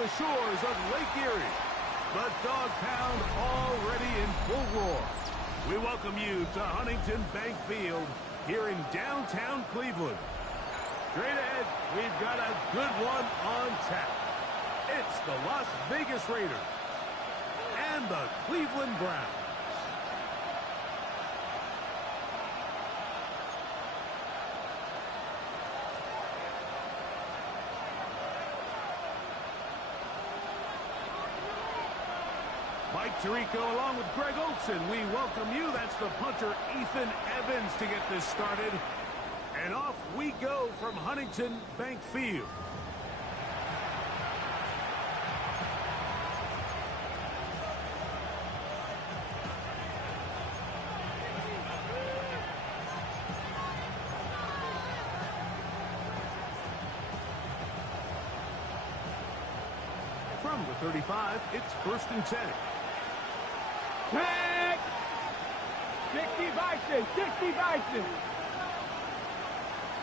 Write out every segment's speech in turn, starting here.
the shores of Lake Erie. The Dog Pound already in full roar. We welcome you to Huntington Bank Field here in downtown Cleveland. Straight ahead, we've got a good one on tap. It's the Las Vegas Raiders and the Cleveland Browns. Mike Tirico along with Greg Olson. We welcome you. That's the punter, Ethan Evans, to get this started. And off we go from Huntington Bank Field. From the 35, it's 1st and 10. Tag! 60 Bison, 60 Bison.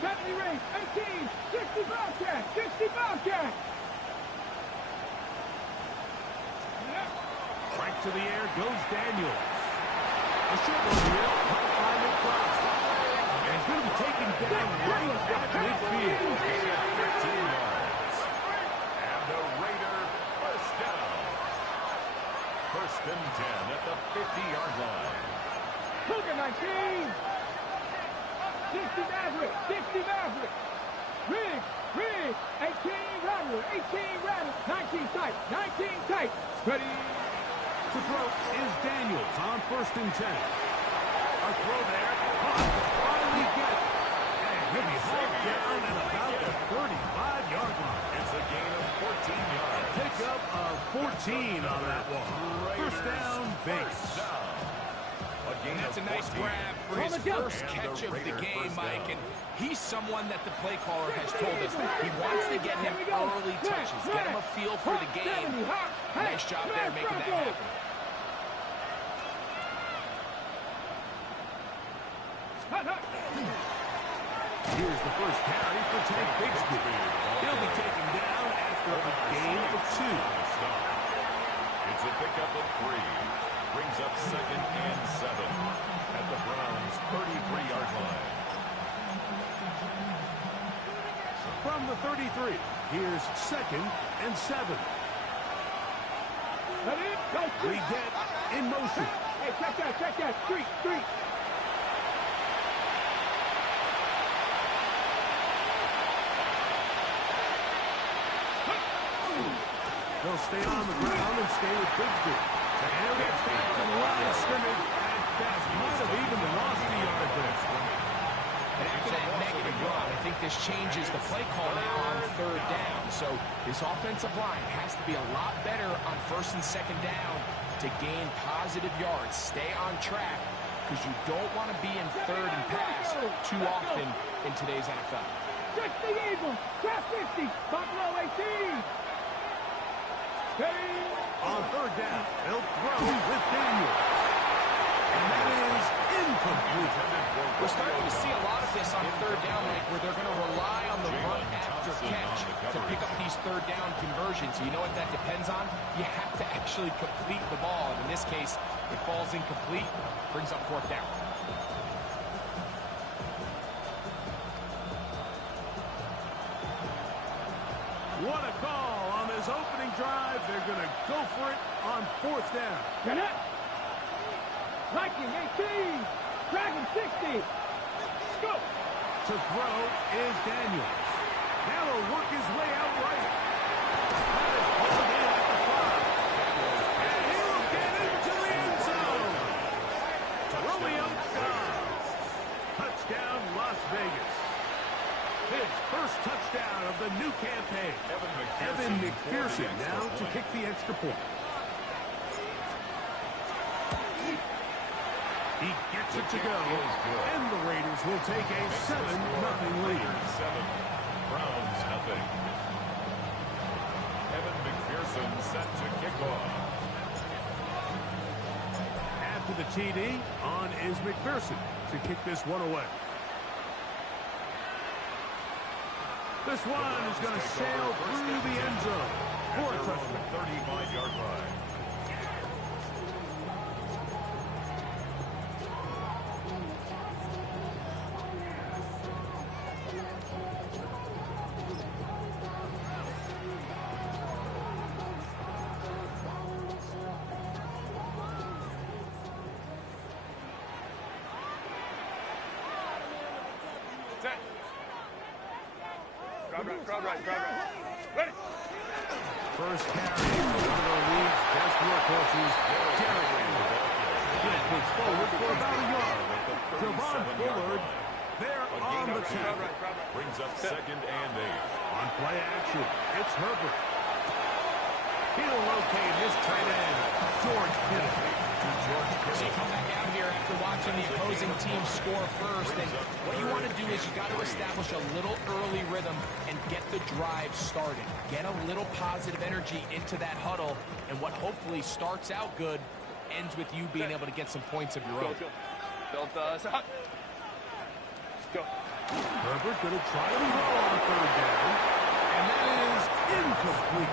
70 race, 18, 60 Bobcat, 60 Bobcat. Right to the air goes Daniels. A short one here, caught by McCross. And he's going to be taken down right at midfield. 15 yards. And the Raider first down. 1st and 10 at the 50-yard line. Cougar 19. 60 Maverick, 60 Maverick. Rig, 18 Rattler, 18 Rattler. 19 tight, 19 tight. Ready. To throw is Daniels on 1st and 10. A throw there. Finally get it. And he'll be hauled down at about the 35-yard line. It's a gain of 14 yards. Pick up of 14 on that one. First down, Vegas. And that's a nice grab for his first catch of the game, Mike. And he's someone that the play caller has told us he wants to get him early touches, get him a feel for the game. Nice job there making that happen. Here's the first carry for Tank Bigsby. He'll be taken down after a gain of 2. It's a pickup of 3. Brings up 2nd and 7 at the Browns' 33-yard line. From the 33, here's 2nd and 7. We get in motion. Hey, check that. Street. They'll stay on the ground and stay with Bigsby. And gets back to the line of scrimmage at best. Might have even lost the yard there. And after that negative run, I think this changes the play call now on 3rd down. So this offensive line has to be a lot better on 1st and 2nd down to gain positive yards. Stay on track because you don't want to be in 3rd and pass too often in today's NFL. 60 Eagles, trap 50, Buffalo 18. On 3rd down, they'll throw with Daniels. And that is incomplete. We're starting to see a lot of this on 3rd down, Mike, where they're going to rely on the run after catch to pick up these 3rd down conversions. You know what that depends on? You have to actually complete the ball. And in this case, it falls incomplete, brings up 4th down. What a call on this opening drive. They're going to go for it on 4th down. Get it. Viking 18. Dragon 60. Scoop. To throw is Daniels. Now he'll work his way out right. That is pulled in at the 5. And he'll get into the end zone. Romeo Dobbs. Touchdown, Las Vegas. His first touchdown of the new campaign. Evan McPherson now to kick the extra point. He gets it to go, and the Raiders will take a 7-0 lead. 7, Browns nothing. Evan McPherson set to kick off. After the TD, on is McPherson to kick this one away. This one is going to sail through the end zone. for a touchdown. 35-yard line. Drive right. Ready? First carry for one of the league's best workhorses, Derek Henry. He'll push forward for about a yard. Javon Bullard there on the tackle. Brings up 2nd and 8. On play action, it's Herbert. He'll locate his tight end, George Kittle. So you come back out here after watching the opposing team score first, and what you want to do is you got to establish a little early rhythm and get the drive started. Get a little positive energy into that huddle, and what hopefully starts out good ends with you being able to get some points of your own. Let's go. Herbert going to try to throw on 3rd down, and that is incomplete.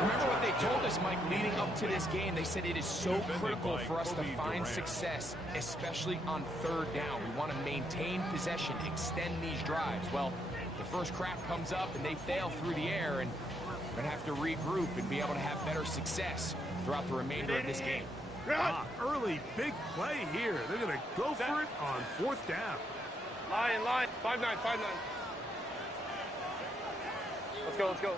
Remember what they told us, Mike, leading up to this game. They said it is so critical for us to find success, especially on 3rd down. We want to maintain possession, extend these drives. Well, the first crack comes up and they fail through the air, and we're going to have to regroup and be able to have better success throughout the remainder of this game. Early big play here. They're going to go for it on 4th down. Line. 5-9. Let's go.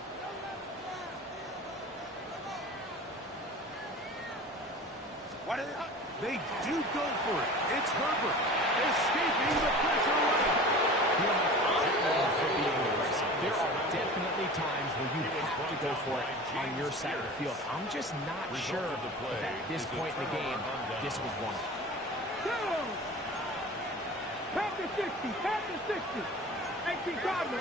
Why did They do go for it. It's Herbert escaping the pressure line. I'm all for being aggressive. There are definitely times where you have to go for it on your side of the field. I'm just not sure if at this point in the game, this was one. Pass to 60. 18 Cardinal.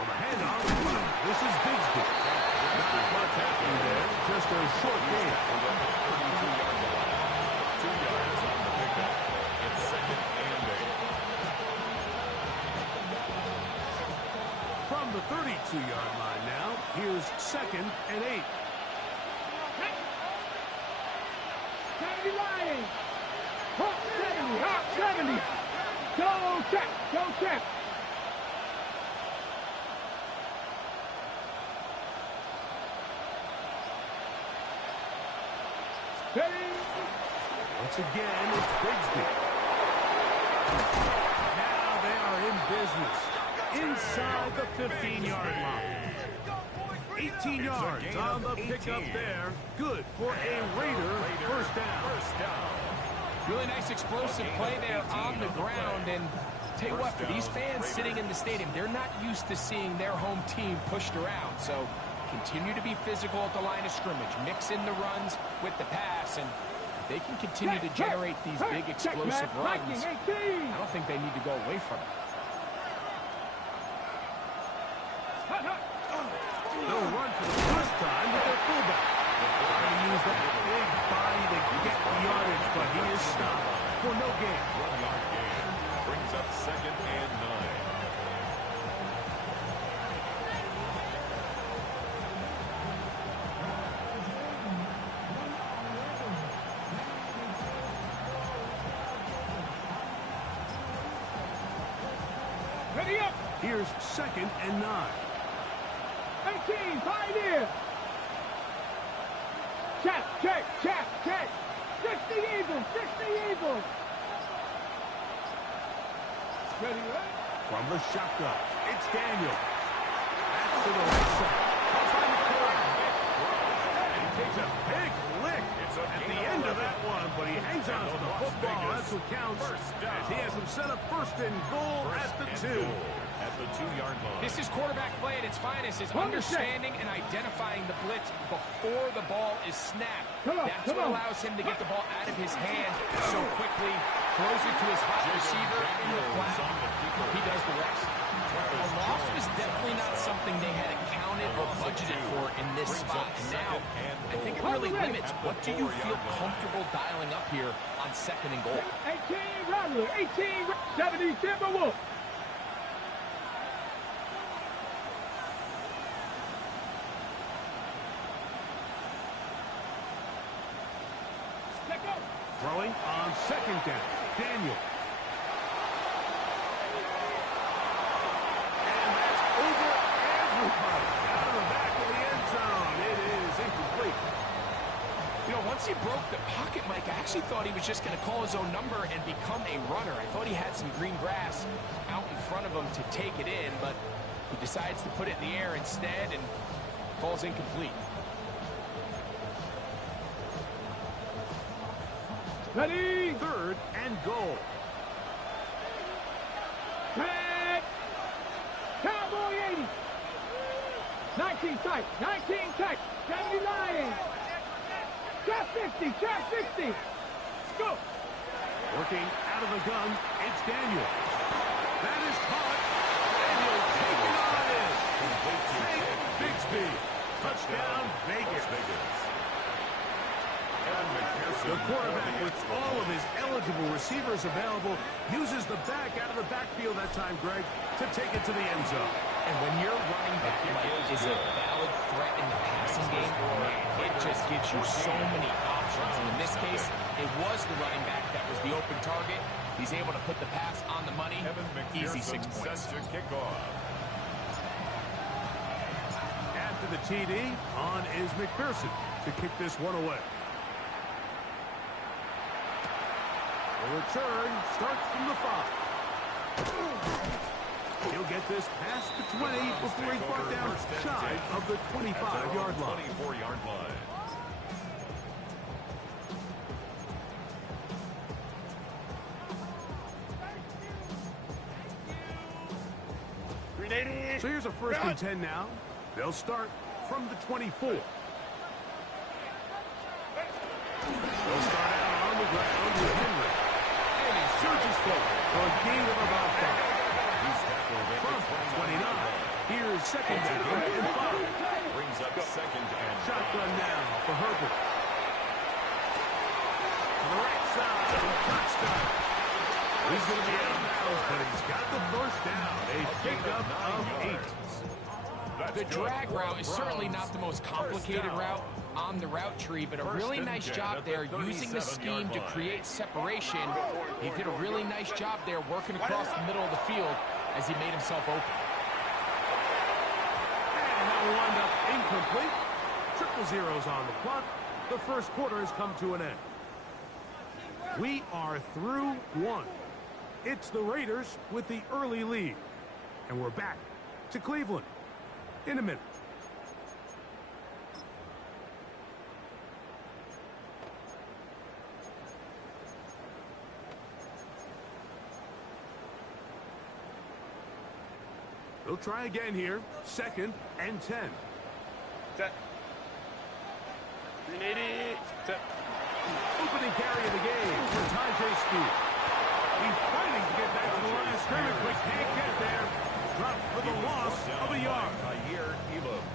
On the handoff, this is Bigsby. Not much happening there, just a short gain. 32-yard line. 2 yards on the pickup. It's 2nd and 8. From the 32-yard line now, here's 2nd and 8. Kennedy Lions. Hawk 70. Go check. Once again, it's Bigsby. Now they are in business. Inside the 15-yard line. 18 yards on the pickup there. Good for a Raider first down. Really nice explosive play there on the ground, and tell you what, for these fans sitting in the stadium, they're not used to seeing their home team pushed around, so continue to be physical at the line of scrimmage, mix in the runs with the pass, and if they can continue to generate these big explosive runs, I don't think they need to go away from it. They'll run for the first time with their fullback. Trying to use that big body to get the yardage, but he is stopped for no gain. 1-yard gain. Brings up 2nd and 9. Ready up. Here's 2nd and 9. 18, Pioneer. Check. 60 Eagles. Ready, right? From the shotgun, it's Daniel. Back to the right side. Behind the quarterback. And he takes a big lick at the end of that one, but he hangs on to the football. That's what counts. As he has him set up 1st and goal at the 2. At the 2-yard line. This is quarterback play at its finest, is understanding and identifying the blitz before the ball is snapped. That's what allows him to get the ball out of his hand so quickly, throws it to his hot receiver in the flat. He does the rest. A loss was definitely not something they had accounted or budgeted for in this spot. And now, I think it really limits what do you feel comfortable dialing up here on 2nd and goal. 18 Rattler, 18 70 Timberwolves. Throwing on 2nd down. Daniel. And that's over everybody. Out of the back of the end zone. It is incomplete. You know, once he broke the pocket, Mike, I actually thought he was just going to call his own number and become a runner. I thought he had some green grass out in front of him to take it in, but he decides to put it in the air instead and falls incomplete. Ready. 3rd and goal. Tag. Cowboy 80. 19 tight. 19 tight. 70 Lions. Trap 50. Trap 50. Let's go. Working out of the gun. It's Daniel. That is caught. Daniel taking on it. Jake Bixby. Touchdown, Vegas. The quarterback, with all of his eligible receivers available, uses the back out of the backfield that time, Greg, to take it to the end zone. And when your running back, Mike, is a valid threat in the passing game, man, it just gives you so many options. And in this case, it was the running back that was the open target. He's able to put the pass on the money. Easy 6 points. After the TD, on is McPherson to kick this one away. The return starts from the 5. He'll get this past the 20 before he's brought down shy of the 25-yard line. 24-yard line. So here's a 1st and 10 now. They'll start from the 24. They'll start out on the ground with Henry. And he surges forward for a gain of about 5. From 29, here's 2nd down and 5. Brings up 2nd and Shotgun now for Herbert. To the right side, and touchdown. He's going to be out of bounds, but he's got the 1st down. A pickup of 8. The drag route is certainly not the most complicated route on the route tree, but a really nice job there using the scheme to create separation. He did a really nice job there working across the middle of the field as he made himself open. And that will wind up incomplete. Triple zeros on the clock. The 1st quarter has come to an end. We are through 1. It's the Raiders with the early lead. And we're back to Cleveland in a minute. They'll try again here. 2nd and 10. Set. 380. Set. Opening carry of the game for Tajay Speed. He's fighting to get back to the line of scrimmage, but can't get there. Dropped for the loss of a yard.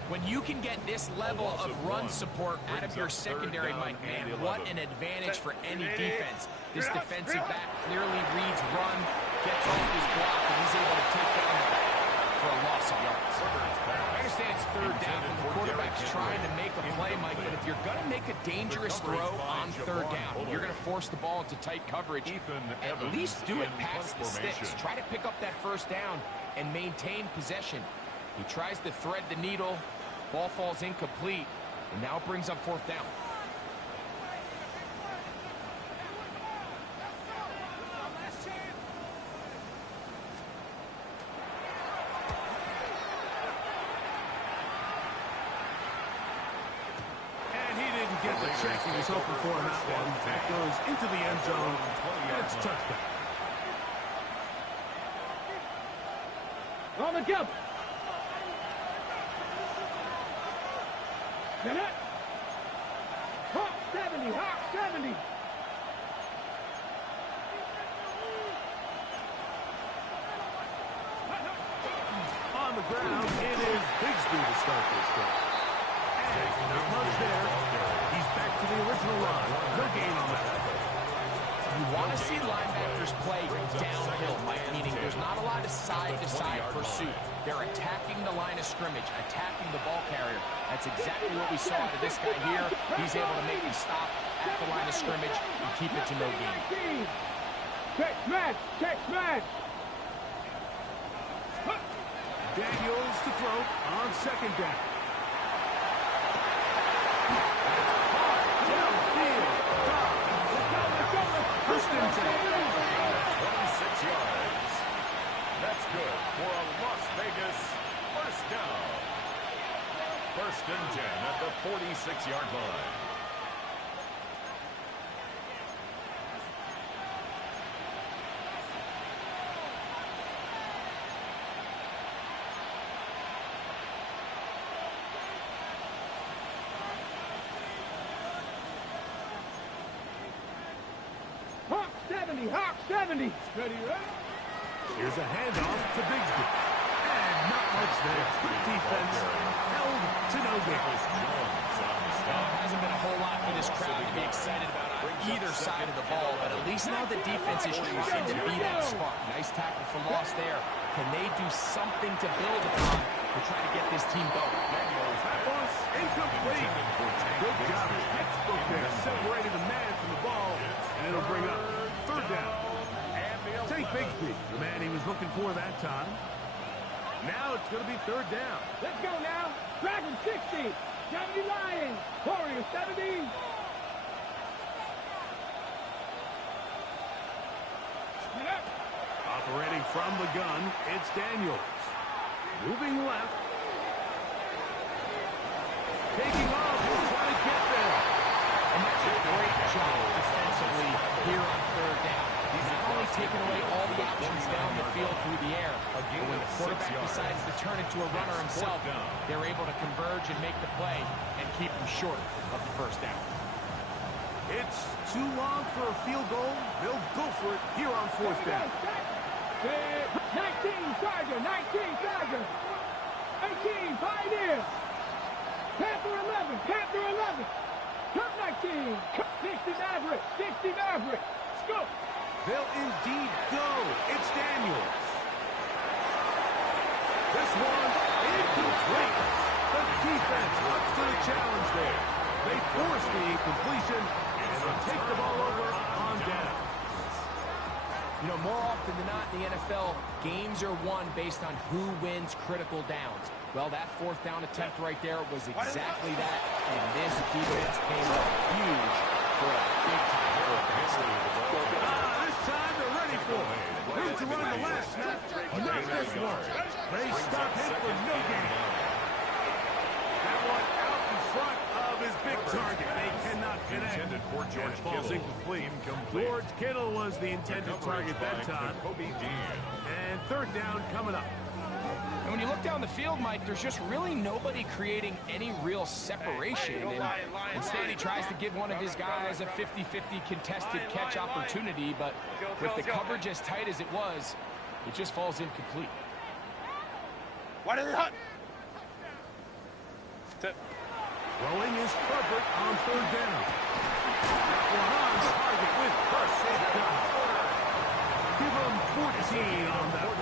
When you can get this level of run support out of your secondary, Mike, man, what an advantage for any defense. This defensive back clearly reads run, gets off his block, and he's able to take down the back for a loss of yards. I understand it's 3rd down, and the quarterback's trying to make a play, Mike, but if you're going to make a dangerous throw on 3rd down, you're going to force the ball into tight coverage, at least do it past the sticks. Try to pick up that 1st down and maintain possession. He tries to thread the needle. Ball falls incomplete, and now it brings up 4th down. And he didn't get the check he was hoping for on that one. That goes into the end zone, and it's a touchdown. On the jump. Get it. Hawk 70. Hawk 70. the ground. It is Bigsby to start this game. And not much there. He's back to the original line. No gain on that. You want to see linebackers play downhill, Mike, meaning there's not a lot of side-to-side pursuit. They're attacking the line of scrimmage, attacking the ball carrier. That's exactly what we saw to this guy here. He's able to make him stop at the line of scrimmage and keep it to no gain. Check man! Check man! Daniels to throw on second down. Downfield. First and 10. 26 yards. That's good for a Las Vegas first down. First and 10 at the 46-yard line. Hawk 70! Hawk 70! Ready, right? Here's a handoff to Bigsby. And not much there. Good defense held to no gain. Hasn't been a whole lot for this crowd to be excited about on either side of the ball, but at least now the defense is trying to be that spark. Nice tackle for loss there. Can they do something to build upon to try to get this team going? That was incomplete. Good job. Textbook there. Separated the man from the ball. And it'll bring up third down. Take Bigsby, the man he was looking for that time. Now it's going to be third down. Let's go now! Dragon 60! 70 Lions! Warriors 70! Operating from the gun, it's Daniels. Moving left. Taking off. He'll try to get there. And that's a great job defensively here on third down. He's not only taking away all the options down the field through the air, but when the quarterback decides to turn into a runner himself, they're able to converge and make the play and keep him short of the first down. It's too long for a field goal. They'll go for it here on fourth down. 19 Charger! 19 Charger! 18 Pioneer! Panther 11! Panther 11! Cup 19! Cup 60 Maverick! 60 Maverick! Scoop! They'll indeed go. It's Daniels. This one incomplete. The defense ups to the challenge there. They force the incompletion, and they'll take the ball over on down. You know, more often than not in the NFL, games are won based on who wins critical downs. Well, that fourth down attempt right there was exactly that, and this defense came up huge for a big-time This time they're ready for it. Room to run the last snap. Not this one. They stop him for no gain. That one out in front of his big target. They cannot connect. Intended for George Falls Kittle. incomplete. George Kittle was the intended target that time. And third down coming up. And when you look down the field, Mike, there's just really nobody creating any real separation. And instead, he tries to give one of his guys a 50-50 contested catch opportunity, but with the coverage as tight as it was, it just falls incomplete. Throwing is Herbert on third down. That one on target with first down. Give him 14 on that one.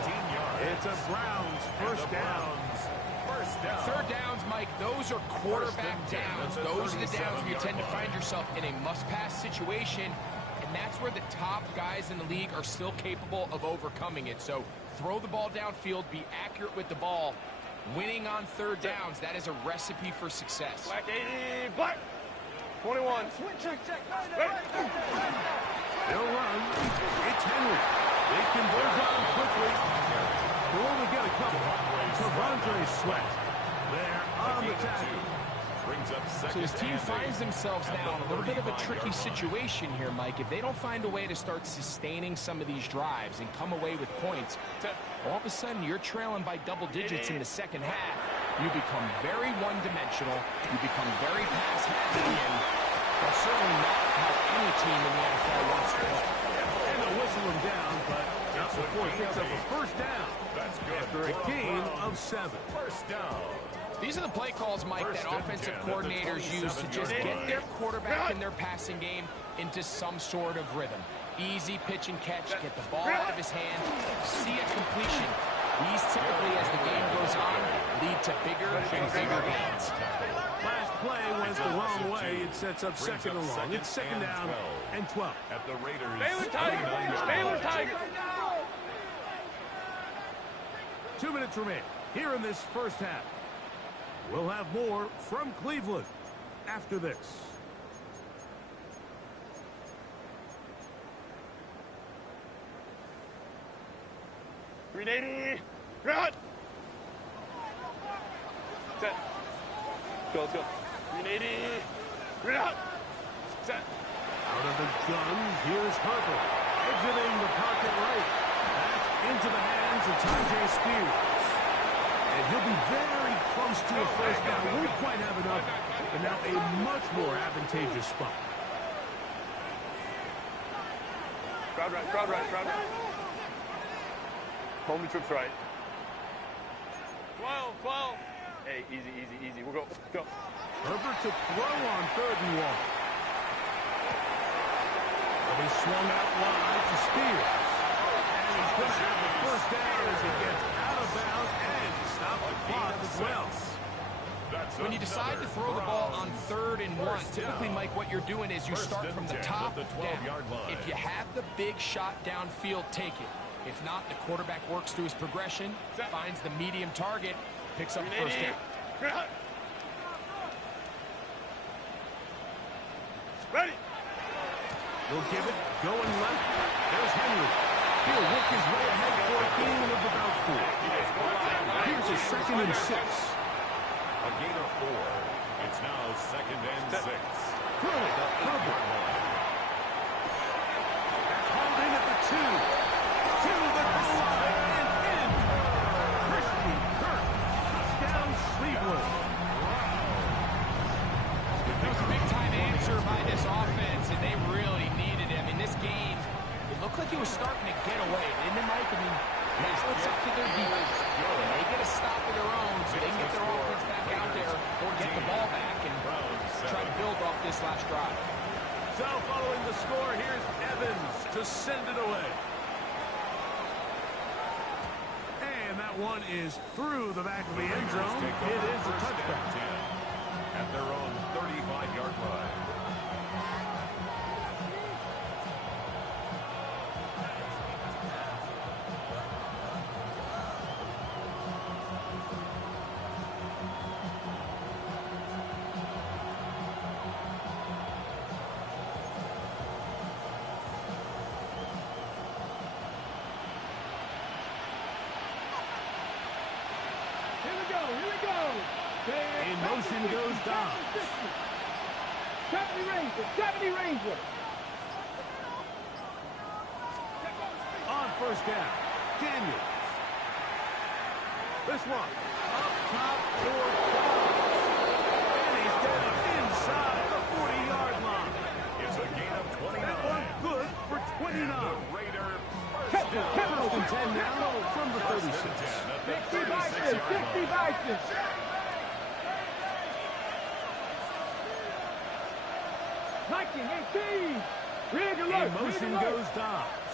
It's a Browns first downs. Third downs, Mike, those are quarterback downs. Those are the downs where you tend to find yourself in a must-pass situation, and that's where the top guys in the league are still capable of overcoming it. So throw the ball downfield, be accurate with the ball. Winning on third downs, that is a recipe for success. Black 80, black 21. Check. They'll run. It's Henry. They convert on quickly. They'll only get a couple. Tavondre Sweat. They're on the tackle. So his team finds themselves now in a little bit of a tricky situation here, Mike. If they don't find a way to start sustaining some of these drives and come away with points, all of a sudden you're trailing by double digits in the second half. You become very one-dimensional. You become very pass-heavy, and that's certainly not how any team in the NFL wants to play. And they'll whistle him down, but not before he picks up a first down. That's good. after a gain of 7. First down. These are the play calls, Mike, that offensive coordinators use to just get their quarterback and their passing game into some sort of rhythm. Easy pitch and catch, get the ball out of his hand, see a completion. These typically, as the game goes on, lead to bigger and bigger gains. Last play went the wrong way. It sets up second and long. It's second down and 12. At the Raiders. Baylor Tiger! Baylor Tiger! 2 minutes remain here in this first half. We'll have more from Cleveland after this. .380. Run! Set. Let's go. .380. Run! Set. Out of the gun, here's Herbert. Exiting the pocket right. That's into the hands of Tajay Spears. And he'll be very close to a first down. Won't quite have enough, but now a much more advantageous spot. Crowd right, crowd right, crowd right. Home trips right. 12, 12. Hey, easy, easy, easy. We'll go. Go. Herbert to throw on 3rd and 1. But he swung out wide to Spears. And he's going to have the first down as he gets out of bounds and stop the clock as well. When you decide to throw the ball on 3rd and 1, typically, Mike, what you're doing is you start from the top down. If you have the big shot downfield, take it. If not, the quarterback works through his progression, finds the medium target, picks up the first down. Ready. We'll give it going left. There's Henry. He'll work his way ahead for a gain of about 4. Here's a 2nd and 6. A gain of 4. It's now 2nd and 6. Throw it. Herbert. Hauled in at the 2. To the goal line and in. Christian Kirk. Touchdown, Cleveland. That was a big-time answer by this offense, and they really needed it. I mean, this game, it looked like it was starting to get away, didn't it, Mike? I mean, now it's up to their defense. And they get a stop of their own so they can get their offense back out there or get the ball back and try to build off this last drive. So following the score, here's Evans to send it away. And that one is through the back of the end zone. It is a touchdown. At their own 35-yard line. In motion goes Dobbs. 70 Ranger, 70 Ranger. On first down, Daniels. This one, up top for Dobbs. And he's down inside the 40-yard line. It's a gain of 29. That one good for 29. The Raider First and 10 now from the 36. 60 Vikings, 60 Vikings. Viking 18. Rig alert. In motion goes Dobbs.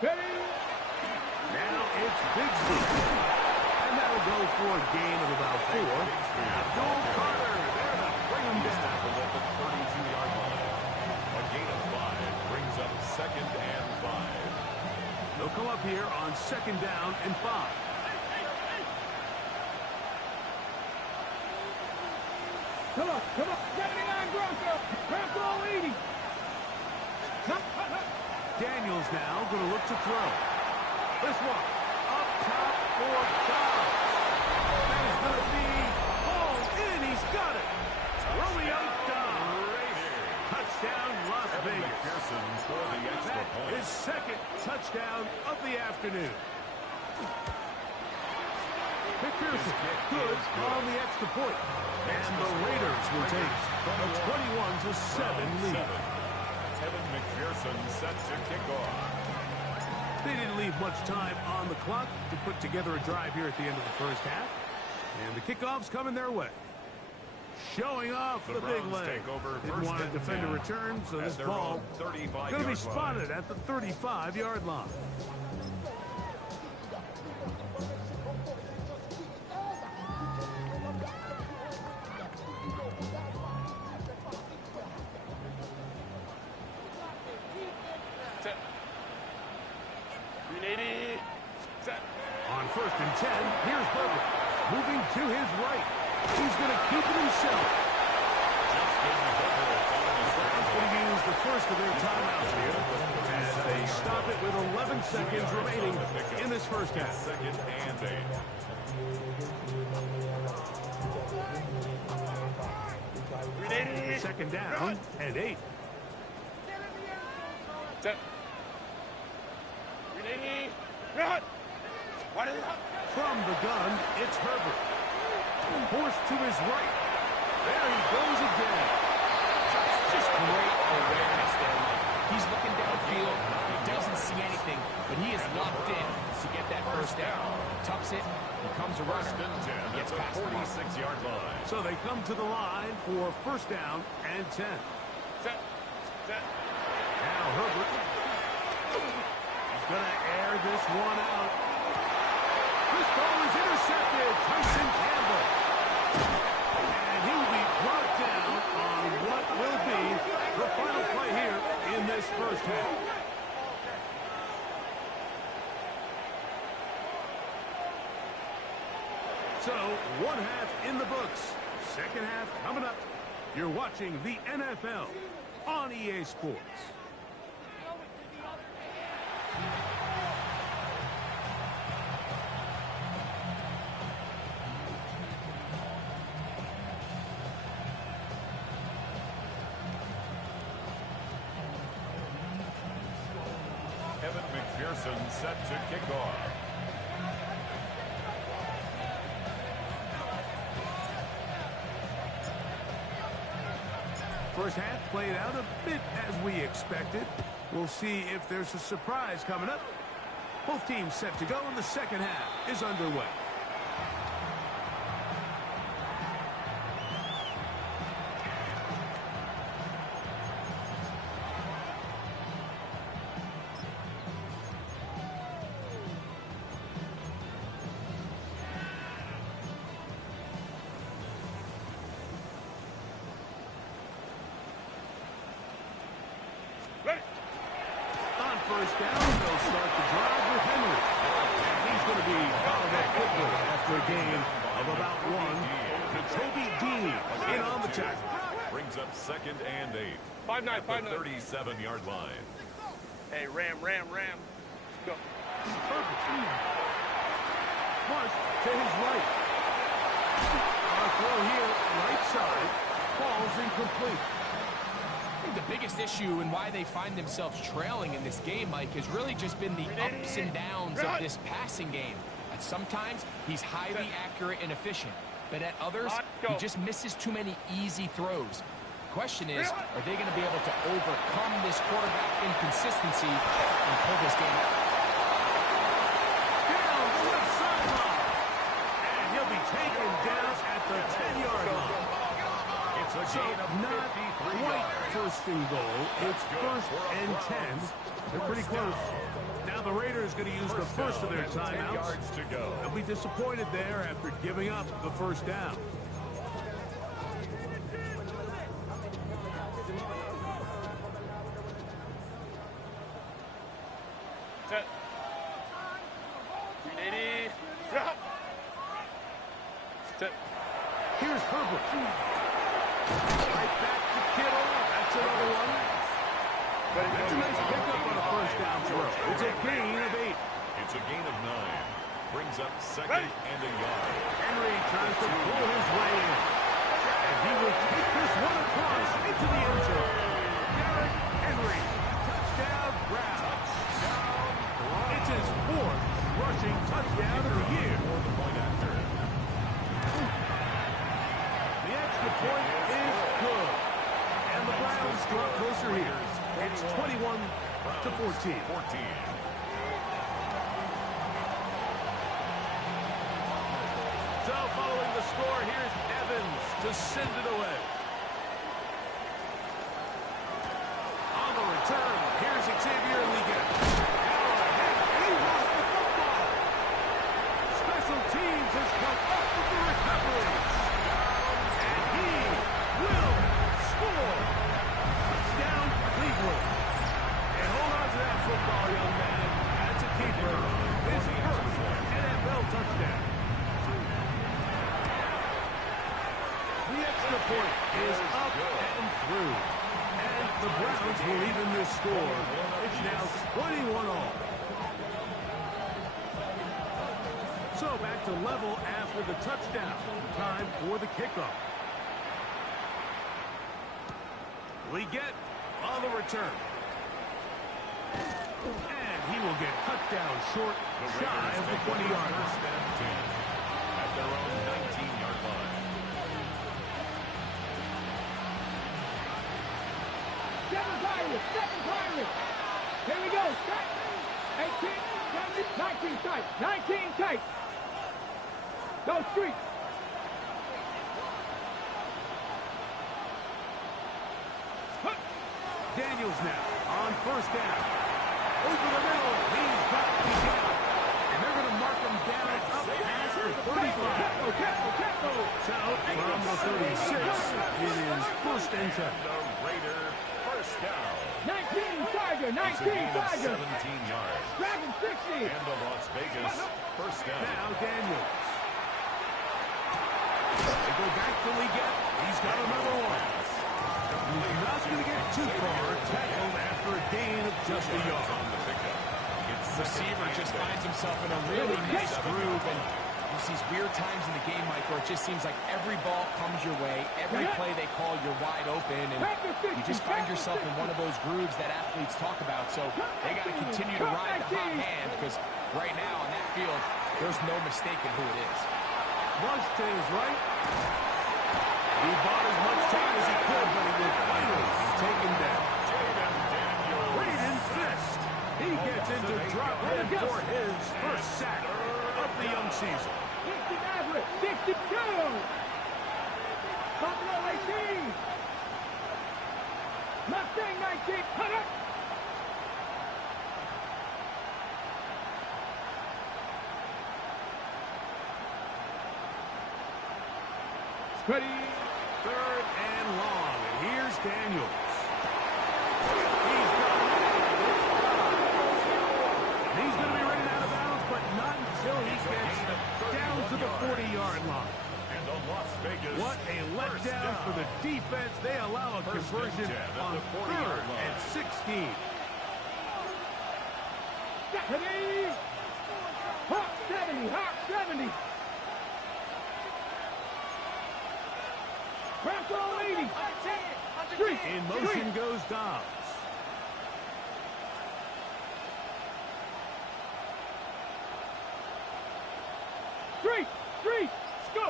Ready. Now it's Bigsby. And that'll go for a gain of about 4. Abdul Carter there to bring him down. At the 32-yard line. A gain of 5 brings up 2nd and 5. They'll come up here on 2nd down and 5. Come on, 79 Bronco. Bronco 80. Daniels now going to look to throw. This one, up top for Dobbs. That is going to be hauled in. He's got it. Romeo Dobbs. Touchdown, Las Vegas. His 2nd touchdown of the afternoon. McPherson, good on the extra point. And the Raiders will take a 21-7 lead. Evan McPherson set to kick off. They didn't leave much time on the clock to put together a drive here at the end of the first half. And the kickoff's coming their way. Showing off the big Browns leg. take over Didn't first want to and defend 10 a return, so at this their ball own 35-yard going to be line. spotted at the 35-yard line. Set. 380. Set. On first and 10, here's Herbert. Moving to his right. He's going to keep it himself. Browns going to use the first of their timeouts here as they stop it with 11 seconds remaining in this first half. Second and 8. Second down and 8. Set. 380. Run. What is up? From the gun, it's Herbert. Forced to his right. There he goes again. Just great awareness there, Mike. He's looking downfield. He doesn't see anything, but he is locked in to get that first down. Tucks it, becomes a runner, and gets past the 46-yard line. So they come to the line for first down and 10. Set. Set. Now Herbert. He's going to air this one out. This ball is intercepted. Tyson Campbell. And he'll be brought down on what will be the final play here in this first half. So, one half in the books. Second half coming up. You're watching the NFL on EA Sports. Evan McPherson set to kick off. First half played out a bit as we expected. We'll see if there's a surprise coming up. Both teams set to go, and the second half is underway. Ready. On first down, they'll start the drive with Henry. And he's going to be fouled up quickly after a gain of about one. Toby Dean in on the tackle. Brings up second and 8. 5-9, at the 5-9. 37-yard line. Hey, ram. Go. Flushed to his right. On a throw here, right side, falls incomplete. I think the biggest issue and why they find themselves trailing in this game, Mike, has really just been the ups and downs of this passing game. At sometimes, he's highly accurate and efficient, but at others, he just misses too many easy throws. The question is, are they going to be able to overcome this quarterback inconsistency and pull this game out? Down left sideline. And he'll be taken down at the 10-yard line. It's a So gain of not 53 quite yards. first and goal. It's first and 10. They're pretty close. Now the Raiders going to use the first of their 10 timeouts. yards to go. They'll be disappointed there after giving up the first down. Set. 380. Drop. Set. Here's Herbert. Right back to Kittle. That's another one. That's a nice pickup on a first down throw. It's a gain of 8. It's a gain of 9. Brings up second and a yard. Henry tries to pull his way in. And he will take this one across into the end zone. Derrick Henry. Touchdown Browns. It's his 4th rushing touchdown of the year. For the point after. The extra point is good. And the Browns draw closer here. It's 21-14. So following the score, here's Evans to send it away. On the return, here's Xavier Liga. He lost the football. Special teams has come up with the recoveries. And he will score. Touchdown, Cleveland. And hold on to that football, young man. That's a keeper. His first NFL touchdown. The extra point is up and through. And the Browns will even this score. It's now 21-all. So back to level after the touchdown. Time for the kickoff. We get on the return. And he will get cut down short, shy of the 20-yard line. At their own 19-yard line. Seven Pirates. Here we go. 18, 19 tight. 19 tight. Go street. Daniels now on first down. Over the middle. He's got the down. And they're going to mark him down up past the 35. So from the 36, it is first and 10. The Raider first down. 19 Tiger. 19 Tiger. 17 yards. Dragon 60. And the Las Vegas first down. Now Daniels. They go back to Liggett. He's got another one. He's not going to get too far. Tackled after a gain of just a yard. On the pickup. Receiver just finds himself in a really nice groove, and there's these weird times in the game, Mike, where it just seems like every ball comes your way, every play they call, you're wide open, and you just find yourself in one of those grooves that athletes talk about. So they got to continue to ride the hot hand, because right now on that field, there's no mistaking who it is. Flush to his right. He bought as much time as he could, but he will finally be taken down. Braden Fist. He gets into drop head for his first sack of the young season. 60 Maverick. 62. Buffalo 18. Mustang 19. Cut up. Ready. Third and long. And here's Daniels. He's going to be running out of bounds, but not until he gets down to the 40-yard line. And the Las Vegas What a letdown for the defense. They allow a conversion on 3rd and 16. Ready. Hawk 70. Hawk 70. Bronco 80. Street. In motion goes Dobbs. Street. Street. Let's go.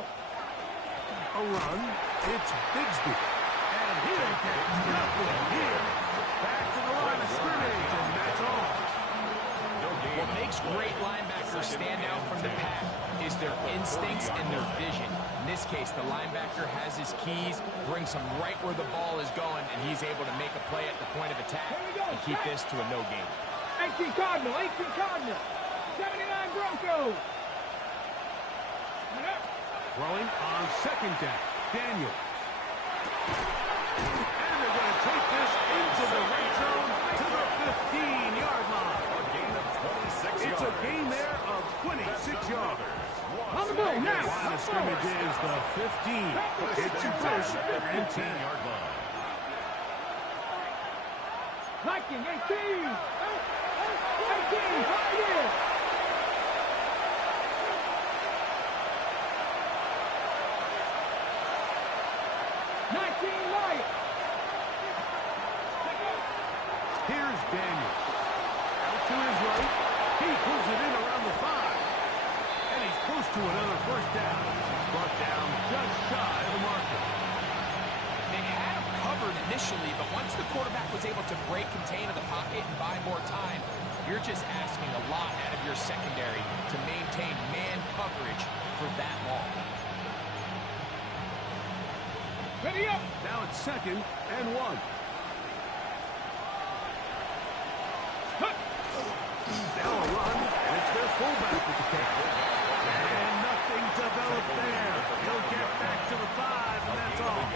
A run. It's Bigsby. And he'll get nothing here. Back to the line of scrimmage, and that's all. What makes great linebackers stand out from the pack is their instincts and their vision. In this case, the linebacker has his keys, brings him right where the ball is going, and he's able to make a play at the point of attack and keep this to a no gain. 18 Cardinal. 18 Cardinal. 79 Broncos. Throwing on second down. Daniel. And they're going to take this into the red zone to the 15-yard line. A gain of 26 It's yards. a gain there of 26 yards. On the ball now. Line of scrimmage is the 15. It's first and 10. 15-yard line. Viking 18. 18. 5 years. Here's Daniel. Out to his right. He pulls it in around the 5. And he's close to another first down. He's brought down just shy of the marker. They had him covered initially, but once the quarterback was able to break contain of the pocket and buy more time, you're just asking a lot out of your secondary to maintain man coverage for that long. Ready up. Now it's 2nd and 1. Now a run, and it's their fullback with the catch. And nothing developed there. He'll get back to the 5, and that's all.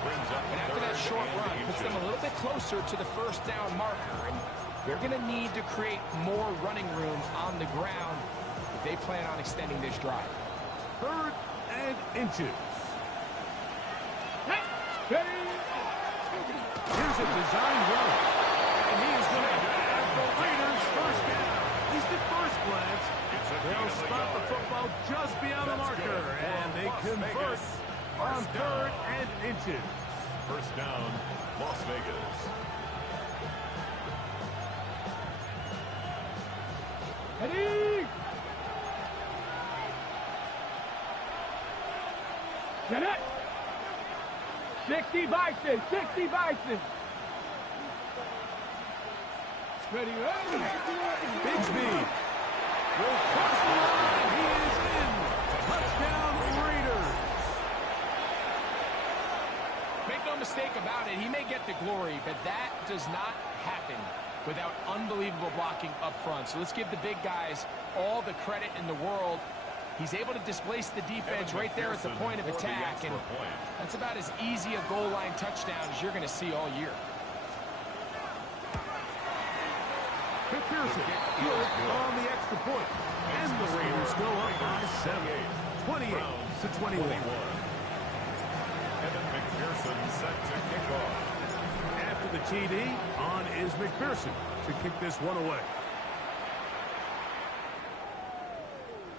And after that short run, puts them a little bit closer to the first down marker. And they're going to need to create more running room on the ground if they plan on extending this drive. 3rd and inches. Here's a design run. And he is going to have the Raiders first down. At least at first glance, they'll spot the football just beyond the marker. And they convert on 3rd and inches. First down, Las Vegas. Ready. Get it. 60 Bison. 60 Bison. Ready, ready. Bigsby will cross the line. He is in. Touchdown, Raiders. Make no mistake about it, he may get the glory, but that does not happen without unbelievable blocking up front. So let's give the big guys all the credit in the world. He's able to displace the defense right there at the point of attack, and that's about as easy a goal line touchdown as you're going to see all year. McPherson good on the extra point. And the Raiders go up by 7. 28-21. Evan McPherson set to kick off. After the TD, on is McPherson to kick this one away.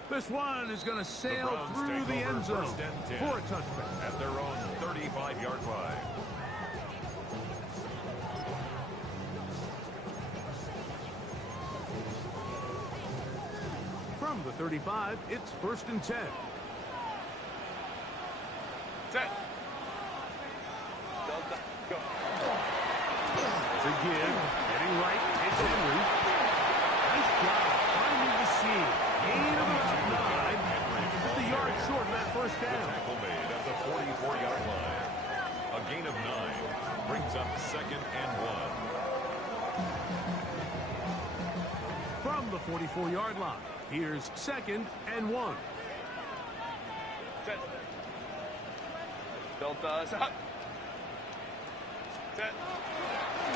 This one is going to sail through the end zone for a touchdown. At their own 35-yard line. From the 35, it's 1st and 10. Set. Delta. Go. To give, getting right, it's Henry. Nice job finding the seam. Gain of about 9. Just a yard short of that first down. Tackle made at the 44-yard line. A gain of 9 brings up 2nd and 1. From the 44-yard line, here's 2nd and 1. Set. Delta. Stop. Set.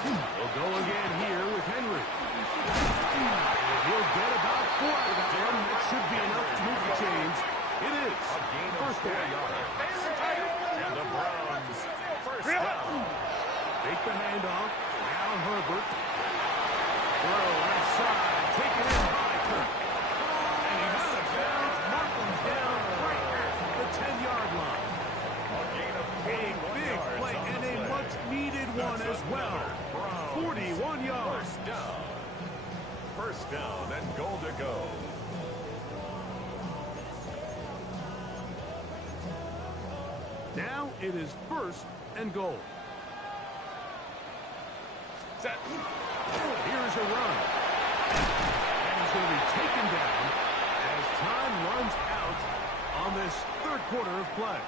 We'll go again here with Henry. And he'll get about 4 out of that one. That should be enough to move the chains. It is. A gain of First 4 down. yards. And the Browns first down. Take the handoff. Now Herbert. Throw left side. Taken in by Kirk. And he's out of bounds. Markham down right at the 10-yard line. A gain of A big play and a much-needed one as well. 41 yards. First down. First down and goal to go. Now it is 1st and goal. Set. Here's a run. And he's going to be taken down as time runs out on this 3rd quarter of play.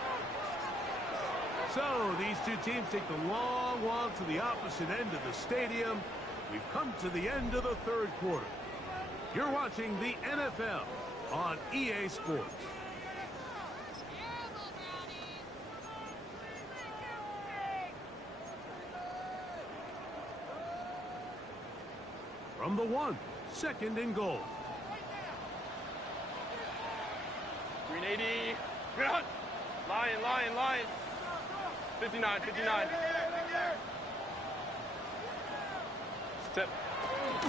So these two teams take the long walk to the opposite end of the stadium. We've come to the end of the 3rd quarter. You're watching the NFL on EA Sports. From the 1, 2nd and goal. 380. Lion, lion, lion. 59, 59. Set. With the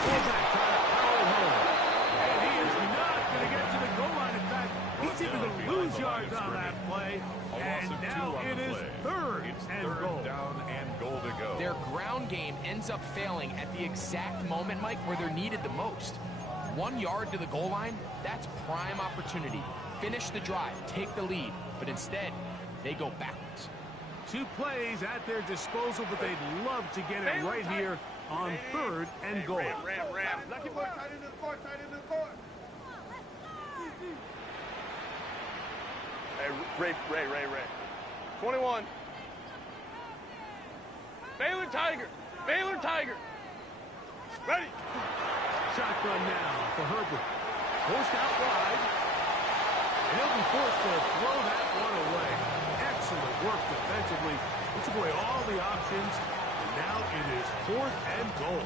fullback trying to power home. And he is not going to get to the goal line. In fact, he's even going to lose yards on that play. And now it is 3rd and goal. Down and goal to go. Their ground game ends up failing at the exact moment, Mike, where they're needed the most. 1 yard to the goal line, that's prime opportunity. Finish the drive, take the lead, but instead, they go backwards. 2 plays at their disposal, but they'd love to get it right here on 3rd and goal. Ram. Lucky boy, tight into the court, tight into the court. Hey, Ray. 21. Baylor Tiger. Ready. Shotgun now for Herbert. Forced out wide. And he'll be forced to throw that one away. Excellent work defensively. He took away all the options. And now it is 4th and goal.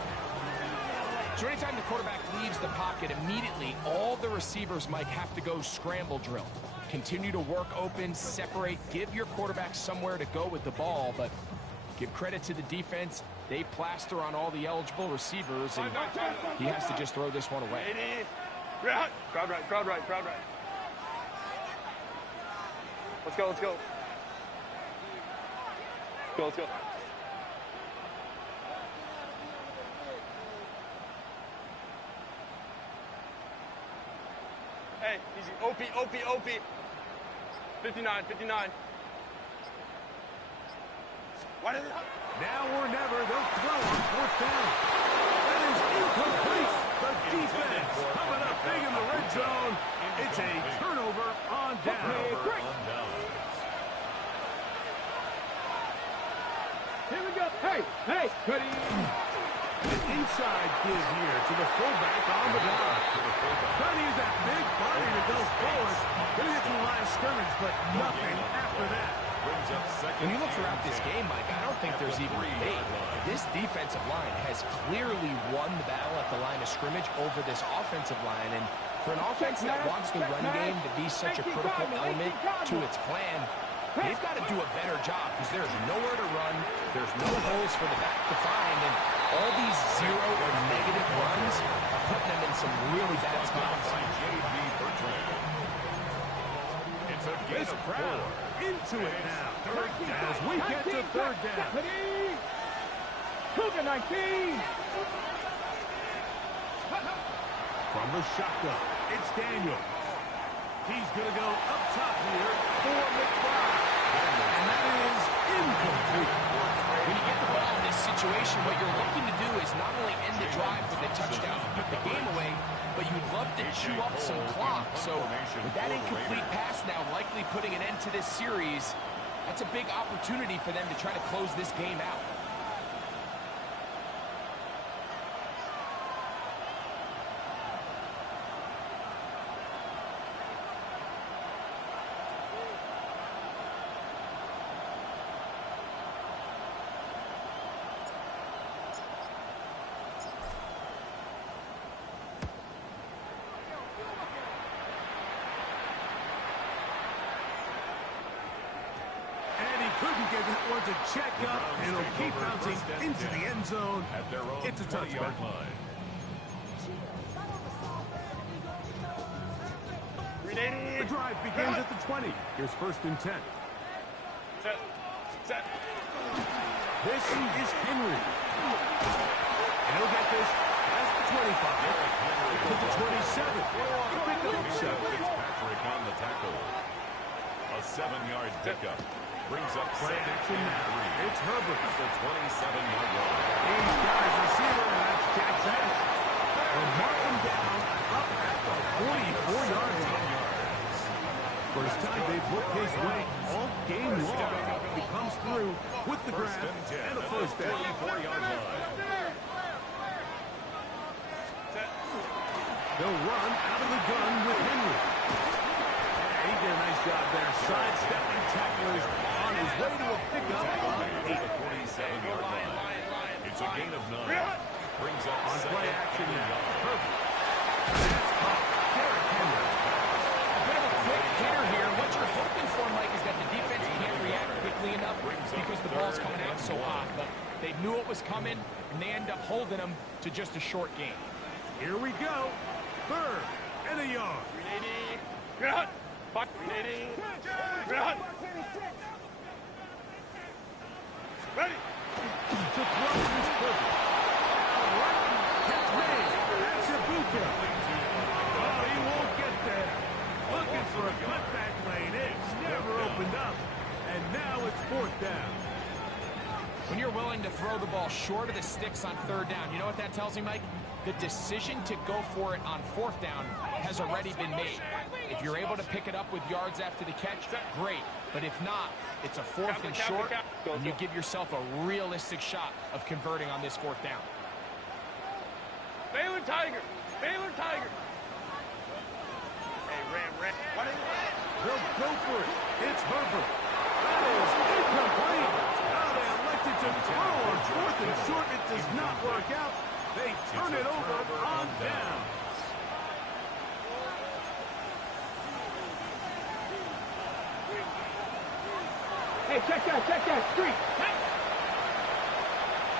So anytime the quarterback leaves the pocket, immediately all the receivers might have to go scramble drill. Continue to work open, separate, give your quarterback somewhere to go with the ball, but give credit to the defense. They plaster on all the eligible receivers, and he has to just throw this one away. Crowd right. Let's go. Let's go. Hey, easy. OP. 59. Why did it? Now or never, they'll throw on 4th down. That is incomplete. The defense coming up big in the red zone. It's a turnover on down. Here we go. Hey, Cuddy. An inside give here to the fullback on the block. Trying to use that big body to go forward. Going to get to the line of scrimmage, but nothing after that. When you look throughout this game, Mike, I don't think there's even debate. This defensive line has clearly won the battle at the line of scrimmage over this offensive line. And for an offense that wants the run game to be such a critical element to its plan, they've got to do a better job because there's nowhere to run. There's no holes for the back to find. And all these 0 or negative runs are putting them in some really bad spots. This crowd into it now. As we get to 3rd down. Cougar 19. From the shotgun, it's Daniel. He's going to go up top here for McBride. And that is incomplete. When you get the ball in this situation, what you're looking to do is not only end the drive with a touchdown to put the game away, but you'd love to chew up some clock. So with that incomplete pass now likely putting an end to this series, that's a big opportunity for them to try to close this game out. Couldn't get that one to check up, and it'll keep bouncing into the end zone. It's a touchback. The drive begins at the 20. Here's 1st and 10. Set. This is Henry. And he'll get this past the 25 to the 27. He'll pick up 7. Fitzpatrick on the tackle. A 7-yard pickup. Brings up play action now. It's Herbert. The 27-yard line. He's got his receiver, and that's Jackson. They'll mark him down up at the 44-yard line. First time they've looked his way all game long. He comes through with the grab and a first down. 44-yard line. They'll run out of the gun with Henry. He did a nice job there, sidestepping tacklers on his way to a pickup on 8. The 47-yard line. It's a gain of 9. Brings up on play action now. Perfect. A bit of a quick hitter here. What you're hoping for, Mike, is that the defense can't react quickly enough because the ball's coming out so hot. But they knew it was coming, and they end up holding them to just a short game. Here we go. 3rd and a yard. 380. Ready. To throw is perfect. Catch made. That's Ibuka. Oh, he won't get there. Looking for a cutback lane. It's never opened up. And now it's fourth down. When you're willing to throw the ball short of the sticks on third down, you know what that tells me, Mike? The decision to go for it on fourth down has already been made. If you're able to pick it up with yards after the catch, great. But if not, it's a fourth and short, and you give yourself a realistic shot of converting on this fourth down. Baylor Tiger. Baylor Tiger. Hey, Ram. What is it? They'll go for it. It's Herbert. That is incomplete. Now they elected to throw on fourth and short. It does not work out. They turn it over on down. Hey, check that, street.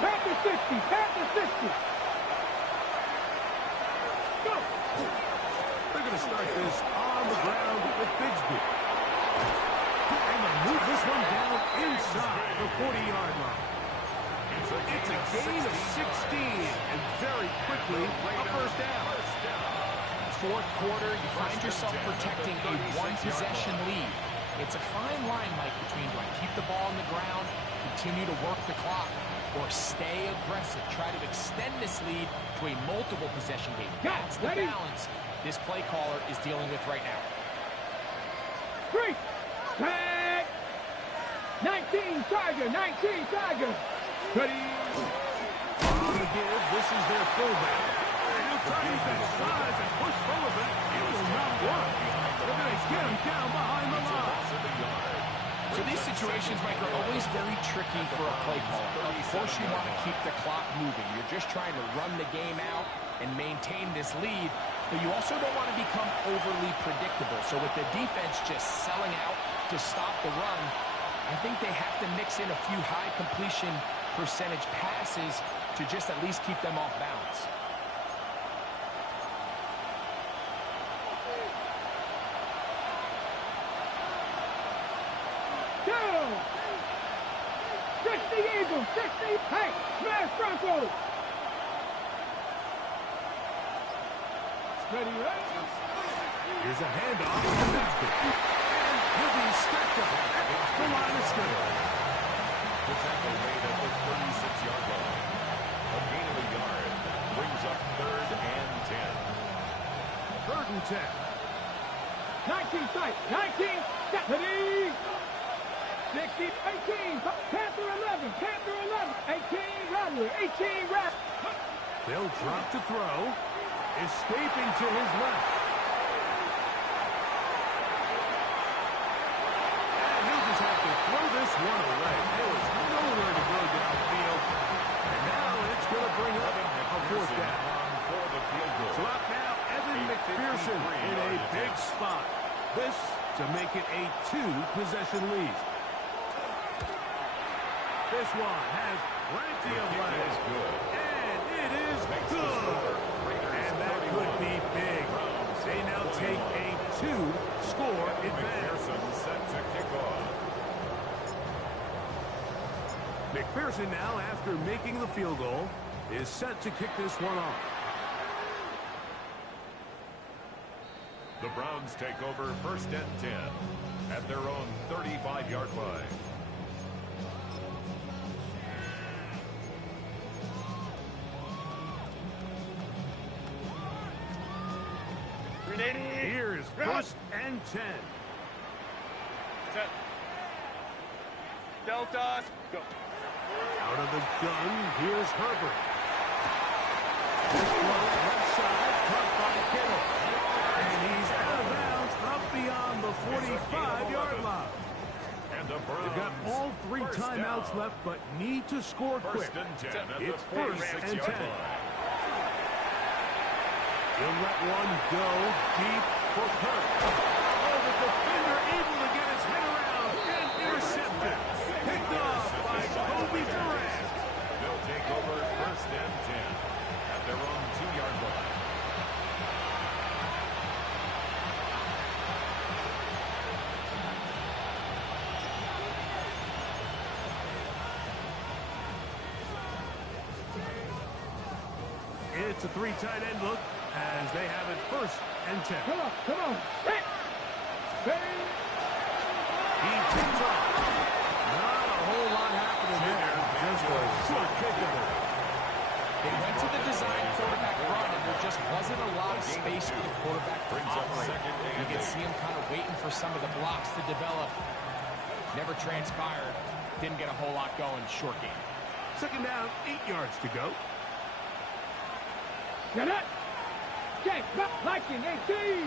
Panther 60, Panther 60. Go. They're going to start this on the ground with Bigsby. And they move this one down inside the 40-yard line. It's a gain of 16, and very quickly, a first down. Fourth quarter, you find yourself protecting a one-possession lead. It's a fine line, Mike, between do I keep the ball on the ground, continue to work the clock, or stay aggressive, try to extend this lead to a multiple possession game. That's the balance this play caller is dealing with right now. Three. Tag. 19 Tiger, 19 Tiger. Ready. On the give, this is their fullback. They'll try to use that size and push forward, but it will not work. They're going to get him down behind the line. So these situations, Mike, are always very tricky for a play caller. Of course you want to keep the clock moving. You're just trying to run the game out and maintain this lead, but you also don't want to become overly predictable. So with the defense just selling out to stop the run, I think they have to mix in a few high completion percentage passes to just at least keep them off balance. Two. 60 Eagles, 60. Hey, smash Broncos. Ready, right? Here's a handoff to Bigsby. And he'll be stepped up across the line of scrimmage. The tackle made at the 36-yard line. A gain of a yard brings up 3rd and 10. 3rd and 10. 19 tight, 19, ready. 60, 18, Panther 11, Panther 11, 18, Rattler, 18, Rattler. They'll drop to throw. Escaping to his left. And he'll just have to throw this one away. There was nowhere to go downfield. And now it's going to bring up a fourth down. For the field goal. So out now, Evan McPherson in a big spot. This to make it a 2-possession lead. This one has plenty of legs. And it is good. And that could be big. They now take a 2-score advantage. Set to kick off. McPherson now, after making the field goal, is set to kick this one off. The Browns take over 1st and 10 at their own 35-yard line. Here's 1st and 10. Set. Delta. Go. Out of the gun, here's Herbert. This one left side, caught by Kittle. And he's out of bounds up beyond the 45-yard line. And the They've got all 3 timeouts left, but need to score quick. 1st and 10 at It's the 1st and 10. 46-yard line. He'll let one go deep for Kirk. Oh, the defender able to get his head around and intercepted. Picked off by Kobe Durant. They'll take over 1st and 10 at their own 2-yard line. It's a 3 tight end look as they have it 1st and 10. Come on. Hey. Hey. He picks off. Not a whole lot happening there. Just a short kick of it. They went to the design quarterback run, and there just wasn't a lot of space for the quarterback to operate. You can see him kind of waiting for some of the blocks to develop. Never transpired. Didn't get a whole lot going. Short game. Second down, 8 yards to go. Get it. Check. Liking 18.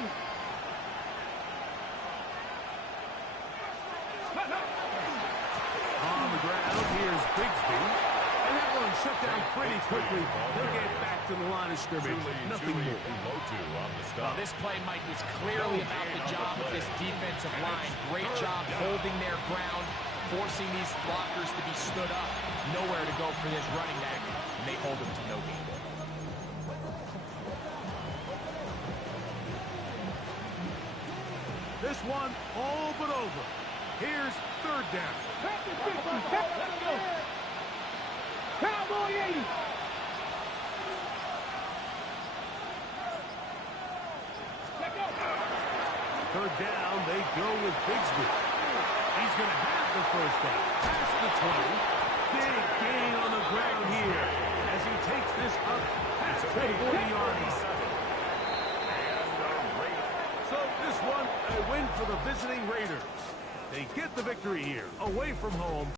On the ground, here's Bigsby. And that one shut down pretty quickly. He'll get back to the line of scrimmage. Nothing more. Well, this play, Mike, was clearly about the job of this defensive line. Great job holding their ground, forcing these blockers to be stood up. Nowhere to go for this running back, and they hold him to no gain. This one all but over. Here's third down. Cowboy 80. Third down, they go with Bigsby. He's going to have the first down. Past the 20. Big gain on the ground here as he takes this up past the 40-yard line. So this one, a win for the visiting Raiders. They get the victory here, away from home.